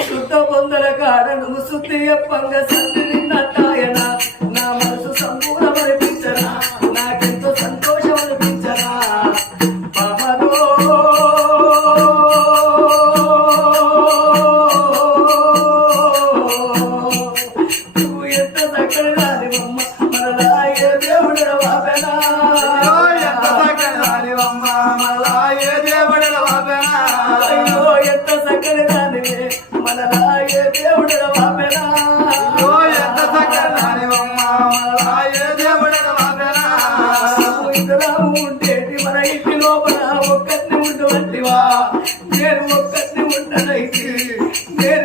సుట్ట పొందల కాడ నువ్వు సుత్తి చెప్పంగ సత్తి నిన్నట్టాయన నా మనసు సంపూర్ణం అనిపించరా నాకెంతో సంతోషం అనిపించరా పాపదో నువ్వు ఎంత చక్కని రానివమ్మ మనలాగే దేవుడు బాబెనా ఎంత చక్కని రానివమ్మ మనలాగే దేవుడు బాబెనా అయ్యో ఎంత చక్కని రానివే మనలాగే దేవుడు బాబెనా ఎంత చక్కని రానివమ్మ మనలాగే దేవుడు బాబెనా ఇద్దరాము ఉండేటి మన ఇంటి లోపల ఒక్కరిని ఉండవంటివా నేను ఒక్కరిని ఉండనైతే నేను